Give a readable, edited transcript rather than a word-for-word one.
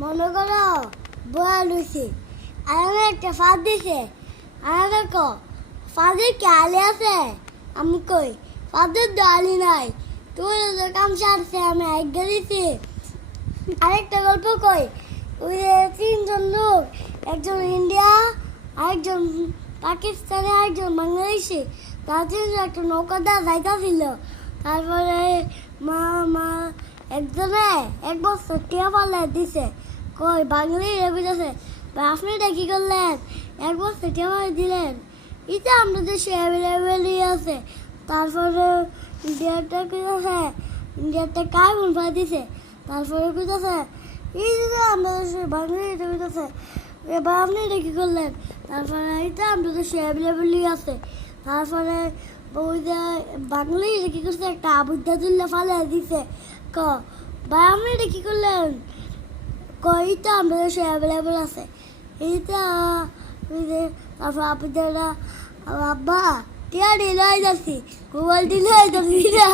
মনে করো বয়া লইছে আর আমি একটা ফাঁদ দিছে আর আমি ফাঁদের কি আলি আছে আমি কই ফাঁদের ডালি নাই তুই কাম সারছে আমি আজ্ঞা দিছি আরেকটা গল্প কই ওই যে তিনজন লোক একজন ইন্ডিয়া আরেকজন পাকিস্তানে আরেকজন বাংলাদেশি তার তিনজন একটা নৌকা দেওয়া যাইতেছিল তারপরে মা মা একজনে 1 বছর টিয়া পাল্লা দিছে কই বাঙালি বুঝেছে আপনি এটা কি করলেন 1 বছর টিয়া পাল্লা দিলেন এটা আমরা দেশে অ্যাভেলেবেলই আছে তারপরে ইন্ডিয়াটা কার্বন ফা দিছে তারপরে কইতেছে এই যে আমরা দেশে বাঙালি এটা কইতেছে এবার আপনি এটা কি করলেন তারপরে এটা আমরা দেশে অ্যাভেলেবেলই আছে তারপরে ওই যে বাঙালি এটা কি করছে একটা আবুদ্ধা তুললে ফালে দিছে ক ভাই আপনি এটা কি করলেন ক এইটা আমরা দেশে অ্যাভেলেবেল আছে এইটা ওই যে তারপর আবুদ্দারা আব্বা টিয়া দিলাই যাচ্ছি মোবাইল দিলাই যাচ্ছি না